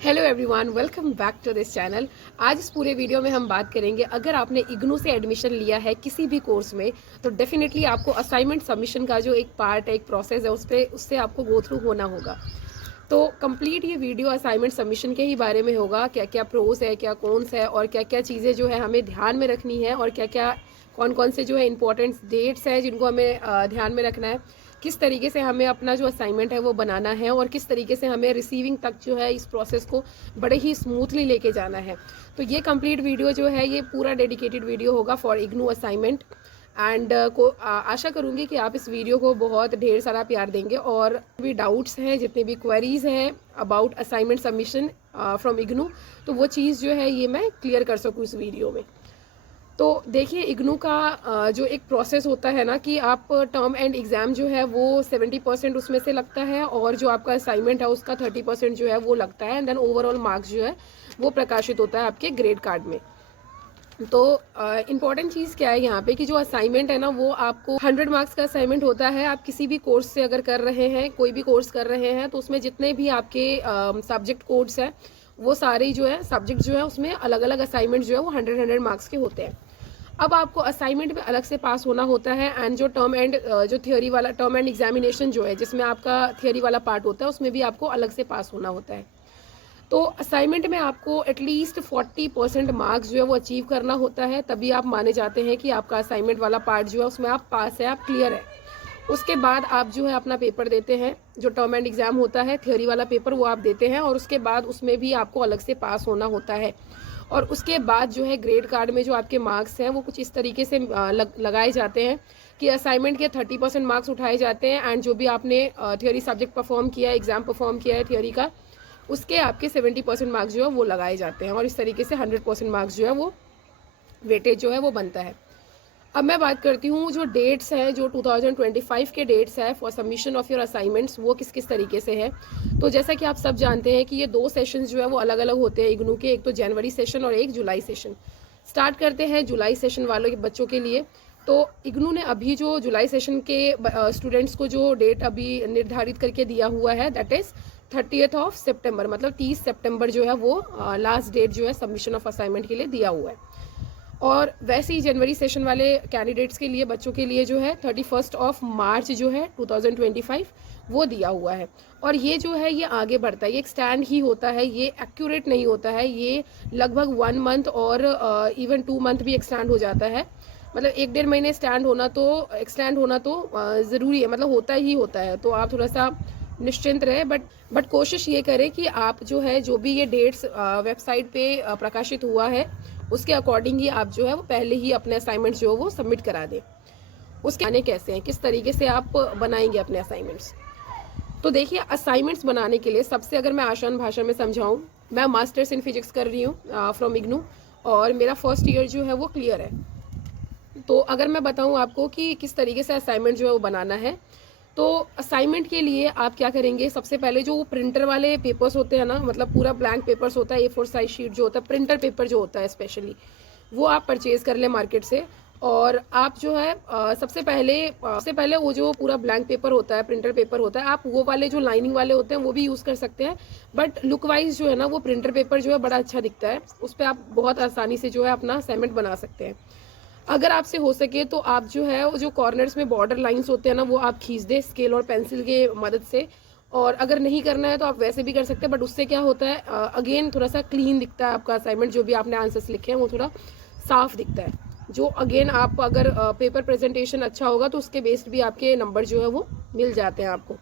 Hello everyone, welcome back to this channel. आज इस पूरे वीडियो में हम बात करेंगे, अगर आपने इग्नू से एडमिशन लिया है किसी भी कोर्स में तो डेफिनेटली आपको असाइनमेंट सबमिशन का जो एक पार्ट है, एक प्रोसेस है, उससे आपको गो थ्रू होना होगा। तो कंप्लीट ये वीडियो असाइनमेंट सबमिशन के ही बारे में होगा। क्या क्या प्रोस है, क्या कॉन्स है और क्या क्या चीज़ें जो है हमें ध्यान में रखनी है और क्या क्या कौन कौन से जो है इंपॉर्टेंट डेट्स हैं जिनको हमें ध्यान में रखना है, किस तरीके से हमें अपना जो असाइनमेंट है वो बनाना है और किस तरीके से हमें रिसीविंग तक जो है इस प्रोसेस को बड़े ही स्मूथली लेके जाना है। तो ये कंप्लीट वीडियो जो है ये पूरा डेडिकेटेड वीडियो होगा फॉर इग्नू असाइनमेंट। एंड आशा करूंगी कि आप इस वीडियो को बहुत ढेर सारा प्यार देंगे और भी डाउट्स हैं, जितने भी क्वेरीज हैं about assignment submission from IGNOU, तो वो चीज़ जो है ये मैं क्लियर कर सकूँ इस वीडियो में। तो देखिए, इग्नू का जो एक प्रोसेस होता है ना कि आप टर्म एंड एग्ज़ाम जो है वो 70% उसमें से लगता है और जो आपका असाइनमेंट है उसका 30% जो है वो लगता है, एंड देन ओवरऑल मार्क्स जो है वो प्रकाशित होता है आपके ग्रेड कार्ड में। तो इम्पॉर्टेंट चीज़ क्या है यहाँ पे कि जो असाइनमेंट है ना वो आपको 100 मार्क्स का असाइनमेंट होता है। आप किसी भी कोर्स से अगर कर रहे हैं, कोई भी कोर्स कर रहे हैं, तो उसमें जितने भी आपके सब्जेक्ट कोड्स हैं वो सारे जो है सब्जेक्ट जो है उसमें अलग अलग असाइनमेंट जो है वो 100 मार्क्स के होते हैं। अब आपको असाइनमेंट में अलग से पास होना होता है, एंड जो टर्म एंड जो थियोरी वाला टर्म एंड एग्जामिनेशन जो है जिसमें आपका थियोरी वाला पार्ट होता है उसमें भी आपको अलग से पास होना होता है। तो असाइनमेंट में आपको एटलीस्ट 40% मार्क्स जो है वो अचीव करना होता है, तभी आप माने जाते हैं कि आपका असाइनमेंट वाला पार्ट जो है उसमें आप पास है, आप क्लियर है। उसके बाद आप जो है अपना पेपर देते हैं, जो टर्म एंड एग्जाम होता है थियोरी वाला पेपर वो आप देते हैं और उसके बाद उसमें भी आपको अलग से पास होना होता है। और उसके बाद जो है ग्रेड कार्ड में जो आपके मार्क्स हैं वो कुछ इस तरीके से लगाए जाते हैं कि असाइनमेंट के 30% मार्क्स उठाए जाते हैं, एंड जो भी आपने थियोरी सब्जेक्ट परफॉर्म किया है, एग्जाम परफॉर्म किया है थियोरी का, उसके आपके 70% मार्क्स जो है वो लगाए जाते हैं और इस तरीके से 100% मार्क्स जो है वो वेटेज जो है वो बनता है। अब मैं बात करती हूँ जो डेट्स हैं, जो 2025 के डेट्स हैं for submission of your assignments, वो किस किस तरीके से है। तो जैसा कि आप सब जानते हैं कि ये 2 सेशंस जो है वो अलग अलग होते हैं इग्नू के, एक तो जनवरी सेशन और एक जुलाई सेशन। स्टार्ट करते हैं जुलाई सेशन वालों के बच्चों के लिए। तो इग्नू ने अभी जो जुलाई सेशन के स्टूडेंट्स को जो डेट अभी निर्धारित करके दिया हुआ है दैट इज़ 30 सितंबर, मतलब 30 सितंबर जो है वो लास्ट डेट जो है सबमिशन ऑफ असाइनमेंट के लिए दिया हुआ है। और वैसे ही जनवरी सेशन वाले कैंडिडेट्स के लिए, बच्चों के लिए जो है 31 मार्च जो है 2025 वो दिया हुआ है। और ये जो है ये आगे बढ़ता है, ये एक स्टैंड ही होता है, ये एक्यूरेट नहीं होता है, ये लगभग 1 मंथ और इवन 2 मंथ भी एक्सटेंड हो जाता है। मतलब 1-1.5 महीने एक्सटेंड होना तो ज़रूरी है, मतलब होता ही होता है। तो आप थोड़ा सा निश्चिंत रहे, बट कोशिश ये करें कि आप जो है जो भी ये डेट्स वेबसाइट पे प्रकाशित हुआ है उसके अकॉर्डिंग ही आप जो है वो पहले ही अपने असाइनमेंट्स जो है वो सबमिट करा दें। उसके आने कैसे हैं, किस तरीके से आप बनाएंगे अपने असाइनमेंट्स। तो देखिए, असाइनमेंट्स बनाने के लिए सबसे, अगर मैं आसान भाषा में समझाऊं, मैं मास्टर्स इन फिजिक्स कर रही हूँ फ्रॉम इग्नू और मेरा फर्स्ट ईयर जो है वो क्लियर है। तो अगर मैं बताऊं आपको कि किस तरीके से असाइनमेंट जो है वो बनाना है, तो असाइनमेंट के लिए आप क्या करेंगे, सबसे पहले जो प्रिंटर वाले पेपर्स होते हैं ना, मतलब पूरा ब्लैंक पेपर्स होता है, A4 साइज शीट जो होता है, प्रिंटर पेपर जो होता है स्पेशली, वो आप परचेज कर लें मार्केट से। और आप जो है सबसे पहले वो जो पूरा ब्लैंक पेपर होता है, प्रिंटर पेपर होता है, आप वो वाले जो लाइनिंग वाले होते हैं वो भी यूज़ कर सकते हैं। बट लुक वाइज जो है ना वो प्रिंटर पेपर जो है बड़ा अच्छा दिखता है, उस पर आप बहुत आसानी से जो है अपना असाइनमेंट बना सकते हैं। अगर आपसे हो सके तो आप जो है वो जो कॉर्नर्स में बॉर्डर लाइंस होते हैं ना वो आप खींच दें स्केल और पेंसिल के मदद से। और अगर नहीं करना है तो आप वैसे भी कर सकते हैं, बट उससे क्या होता है, अगेन थोड़ा सा क्लीन दिखता है आपका असाइनमेंट, जो भी आपने आंसर्स लिखे हैं वो थोड़ा साफ दिखता है। जो अगेन आप अगर पेपर प्रेजेंटेशन अच्छा होगा तो उसके बेस्ड भी आपके नंबर जो है वो मिल जाते हैं आपको।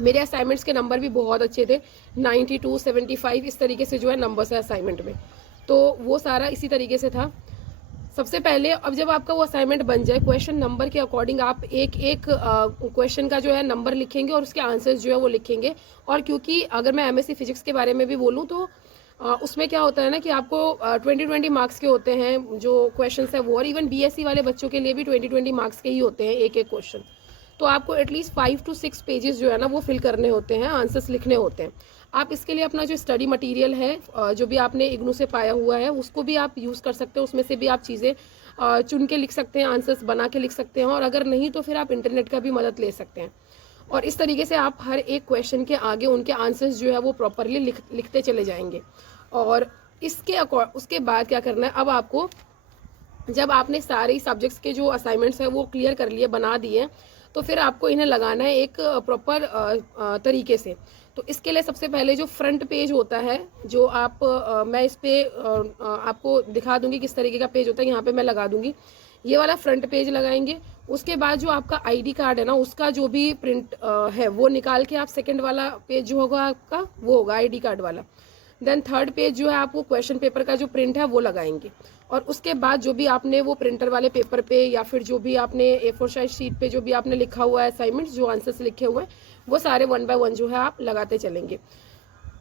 मेरे असाइनमेंट्स के नंबर भी बहुत अच्छे थे, 92, 75 इस तरीके से जो है नंबर्स है असाइनमेंट में। तो वो सारा इसी तरीके से था। सबसे पहले, अब जब आपका वो असाइनमेंट बन जाए, क्वेश्चन नंबर के अकॉर्डिंग आप एक एक क्वेश्चन का जो है नंबर लिखेंगे और उसके आंसर्स जो है वो लिखेंगे। और क्योंकि अगर मैं MSc फिजिक्स के बारे में भी बोलूँ तो उसमें क्या होता है ना कि आपको 20-20 मार्क्स के होते हैं जो क्वेश्चन है वो, और इवन BSc वाले बच्चों के लिए भी 20-20 मार्क्स के ही होते हैं एक एक क्वेश्चन। तो आपको एटलीस्ट 5 to 6 पेजेस जो है ना वो फिल करने होते हैं, आंसर्स लिखने होते हैं। आप इसके लिए अपना जो स्टडी मटेरियल है जो भी आपने इग्नू से पाया हुआ है उसको भी आप यूज़ कर सकते हो, उसमें से भी आप चीज़ें चुन के लिख सकते हैं, आंसर्स बना के लिख सकते हैं, और अगर नहीं तो फिर आप इंटरनेट का भी मदद ले सकते हैं। और इस तरीके से आप हर एक क्वेश्चन के आगे उनके आंसर्स जो है वो प्रॉपरली लिखते चले जाएंगे। और उसके बाद क्या करना है, अब आपको जब आपने सारे सब्जेक्ट्स के जो असाइनमेंट्स हैं वो क्लियर कर लिए, बना दिए, तो फिर आपको इन्हें लगाना है एक प्रॉपर तरीके से। तो इसके लिए सबसे पहले जो फ्रंट पेज होता है, जो मैं इस पे आपको दिखा दूंगी किस तरीके का पेज होता है, यहाँ पे मैं लगा दूंगी, ये वाला फ्रंट पेज लगाएंगे। उसके बाद जो आपका आईडी कार्ड है ना, उसका जो भी प्रिंट है वो निकाल के आप सेकंड वाला पेज जो होगा आपका वो होगा आईडी कार्ड वाला। देन थर्ड पेज जो है आपको क्वेश्चन पेपर का जो प्रिंट है वो लगाएंगे। और उसके बाद जो भी आपने वो प्रिंटर वाले पेपर पे या फिर जो भी आपने A4 साइज शीट पे जो भी आपने लिखा हुआ है असाइनमेंट्स, जो आंसर्स लिखे हुए हैं, वो सारे 1 बाय 1 जो है आप लगाते चलेंगे।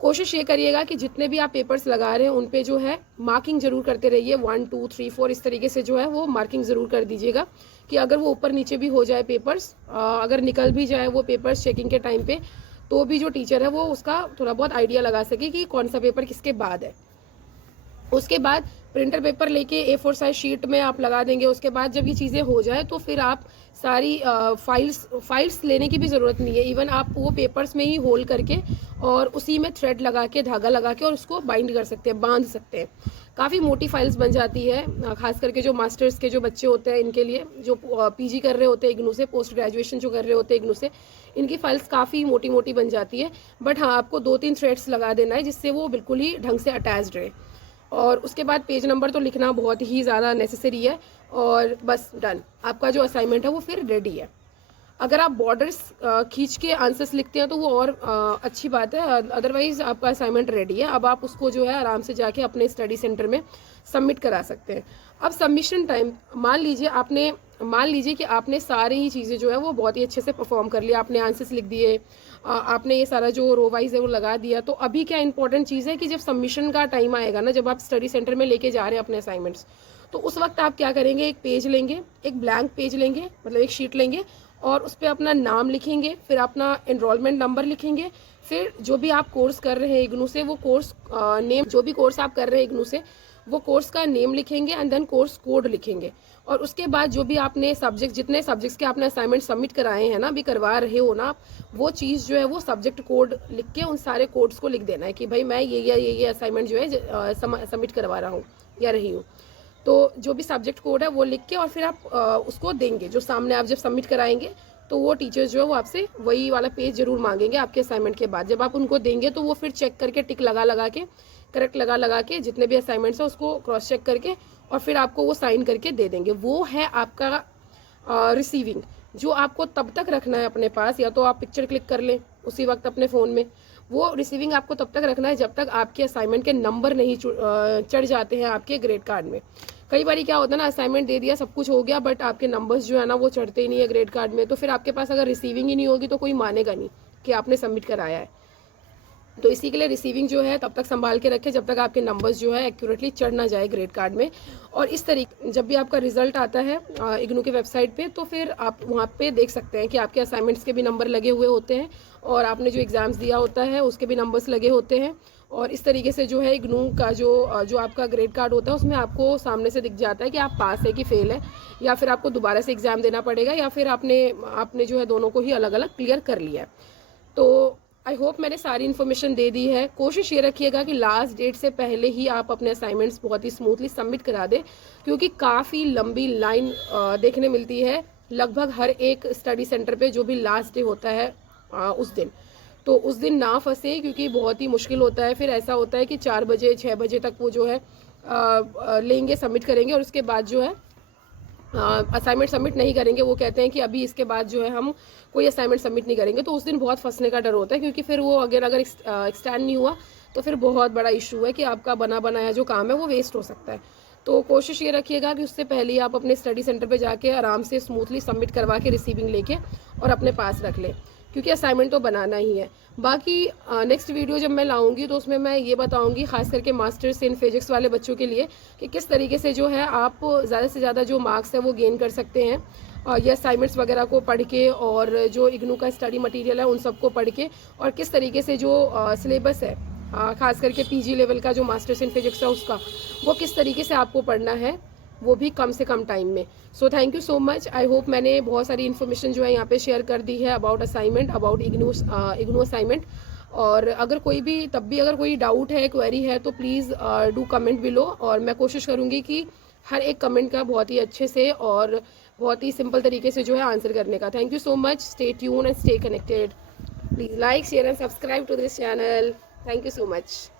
कोशिश ये करिएगा कि जितने भी आप पेपर्स लगा रहे हैं उन पे जो है मार्किंग जरूर करते रहिए, 1 2 3 4 इस तरीके से जो है वो मार्किंग जरूर कर दीजिएगा, कि अगर वो ऊपर नीचे भी हो जाए पेपर्स, अगर निकल भी जाए वो पेपर्स चेकिंग के टाइम पे, तो भी जो टीचर है वो उसका थोड़ा बहुत आइडिया लगा सके कि कौन सा पेपर किसके बाद है। उसके बाद प्रिंटर पेपर लेके A4 साइज शीट में आप लगा देंगे। उसके बाद जब ये चीज़ें हो जाए तो फिर आप सारी फाइल्स लेने की भी ज़रूरत नहीं है, इवन आप वो पेपर्स में ही होल करके और उसी में थ्रेड लगा के, धागा लगा के, और उसको बाइंड कर सकते हैं, बांध सकते हैं। काफ़ी मोटी फाइल्स बन जाती है, खास करके जो मास्टर्स के जो बच्चे होते हैं इनके लिए, जो PG कर रहे होते हैं इग्नू से, पोस्ट ग्रेजुएशन जो कर रहे होते हैं इग्नू से, इनकी फाइल्स काफ़ी मोटी मोटी बन जाती है। बट हाँ, आपको 2-3 थ्रेड्स लगा देना है जिससे वो बिल्कुल ही ढंग से अटैच्ड रहे। और उसके बाद पेज नंबर तो लिखना बहुत ही ज़्यादा नेसेसरी है, और बस डन, आपका जो असाइनमेंट है वो फिर रेडी है। अगर आप बॉर्डर्स खींच के आंसर्स लिखते हैं तो वो और अच्छी बात है, अदरवाइज आपका असाइनमेंट रेडी है। अब आप उसको जो है आराम से जाके अपने स्टडी सेंटर में सबमिट करा सकते हैं। अब सबमिशन टाइम, मान लीजिए कि आपने सारी ही चीज़ें जो है वो बहुत ही अच्छे से परफॉर्म कर लिया, आपने आंसर्स लिख दिए, आपने ये सारा जो रो वाइज है वो लगा दिया। तो अभी क्या इंपॉर्टेंट चीज़ है कि जब सबमिशन का टाइम आएगा ना, जब आप स्टडी सेंटर में लेके जा रहे हैं अपने असाइनमेंट्स, तो उस वक्त आप क्या करेंगे, एक पेज लेंगे, एक ब्लैंक पेज लेंगे, मतलब एक शीट लेंगे, और उस पर अपना नाम लिखेंगे, फिर अपना एनरोलमेंट नंबर लिखेंगे, फिर जो भी आप कोर्स कर रहे हैं इग्नू से वो कोर्स नेम, जो भी कोर्स आप कर रहे हैं इग्नू से वो कोर्स का नेम लिखेंगे, एंड देन कोर्स कोड लिखेंगे। और उसके बाद जो भी आपने सब्जेक्ट, जितने सब्जेक्ट्स के आपने असाइनमेंट सबमिट कराए हैं ना, अभी करवा रहे हो ना, वो चीज़ जो है वो सब्जेक्ट कोड लिख के उन सारे कोड्स को लिख देना है कि भाई मैं ये असाइनमेंट जो है सबमिट करवा रहा हूँ या रही हूँ। तो जो भी सब्जेक्ट कोड है वो लिख के और फिर आप उसको देंगे, जो सामने आप जब सबमिट कराएंगे तो वो टीचर्स जो है वो आपसे वही वाला पेज जरूर मांगेंगे आपके असाइनमेंट के बाद। जब आप उनको देंगे तो वो फिर चेक करके टिक लगा के, करेक्ट लगा के, जितने भी असाइनमेंट्स है उसको क्रॉस चेक करके और फिर आपको वो साइन करके दे देंगे। वो है आपका रिसीविंग, जो आपको तब तक रखना है अपने पास, या तो आप पिक्चर क्लिक कर लें उसी वक्त अपने फ़ोन में। वो रिसीविंग आपको तब तक रखना है जब तक आपके असाइनमेंट के नंबर नहीं चढ़ जाते हैं आपके ग्रेड कार्ड में। कई बार क्या होता है ना, असाइनमेंट दे दिया, सब कुछ हो गया, बट आपके नंबर्स जो है ना वो चढ़ते ही नहीं है ग्रेड कार्ड में, तो फिर आपके पास अगर रिसीविंग ही नहीं होगी तो कोई मानेगा नहीं कि आपने सबमिट कराया है। तो इसी के लिए रिसीविंग जो है तब तक संभाल के रखें जब तक आपके नंबर्स जो है एक्यूरेटली चढ़ ना जाए ग्रेड कार्ड में। और इस तरीके जब भी आपका रिजल्ट आता है इग्नू के वेबसाइट पे, तो फिर आप वहाँ पे देख सकते हैं कि आपके असाइनमेंट्स के भी नंबर लगे हुए होते हैं और आपने जो एग्ज़ाम्स दिया होता है उसके भी नंबर्स लगे होते हैं। और इस तरीके से जो है इग्नू का जो आपका ग्रेड कार्ड होता है उसमें आपको सामने से दिख जाता है कि आप पास है कि फेल है, या फिर आपको दोबारा से एग्ज़ाम देना पड़ेगा, या फिर आपने जो है दोनों को ही अलग अलग क्लियर कर लिया है। तो आई होप मैंने सारी इन्फॉर्मेशन दे दी है। कोशिश ये रखिएगा कि लास्ट डेट से पहले ही आप अपने असाइनमेंट्स बहुत ही स्मूथली सबमिट करा दें, क्योंकि काफ़ी लंबी लाइन देखने मिलती है लगभग हर एक स्टडी सेंटर पे जो भी लास्ट डे होता है उस दिन। तो उस दिन ना फंसे, क्योंकि बहुत ही मुश्किल होता है। फिर ऐसा होता है कि 4 बजे 6 बजे तक वो जो है लेंगे, सबमिट करेंगे, और उसके बाद जो है असाइनमेंट सबमिट नहीं करेंगे। वो कहते हैं कि अभी इसके बाद जो है हम कोई असाइनमेंट सबमिट नहीं करेंगे। तो उस दिन बहुत फंसने का डर होता है, क्योंकि फिर वो अगर एक्सटेंड नहीं हुआ तो फिर बहुत बड़ा इशू है कि आपका बना बनाया जो काम है वो वेस्ट हो सकता है। तो कोशिश ये रखिएगा कि उससे पहले ही आप अपने स्टडी सेंटर पे जाके आराम से स्मूथली सबमिट करवा के रिसीविंग लेके और अपने पास रख लें, क्योंकि असाइनमेंट तो बनाना ही है। बाकी नेक्स्ट वीडियो जब मैं लाऊंगी तो उसमें मैं ये बताऊंगी खास करके मास्टर्स इन फिजिक्स वाले बच्चों के लिए कि किस तरीके से जो है आप ज़्यादा से ज़्यादा जो मार्क्स है वो गेन कर सकते हैं, ये असाइनमेंट्स वगैरह को पढ़ के, और जो इग्नू का स्टडी मटेरियल है उन सबको पढ़ के, और किस तरीके से जो सिलेबस है खास करके PG लेवल का जो मास्टर्स इन फिजिक्स है उसका, वो किस तरीके से आपको पढ़ना है वो भी कम से कम टाइम में। So thank you so much. I hope मैंने बहुत सारी इन्फॉर्मेशन जो है यहाँ पे शेयर कर दी है about assignment, about IGNOU assignment. और अगर कोई भी तब भी अगर कोई डाउट है, क्वेरी है, तो प्लीज़ डू कमेंट बिलो, और मैं कोशिश करूँगी कि हर एक कमेंट का बहुत ही अच्छे से और बहुत ही सिंपल तरीके से जो है आंसर करने का। Thank you so much. Stay tune and stay connected. Please like, share and subscribe to this channel. Thank you so much.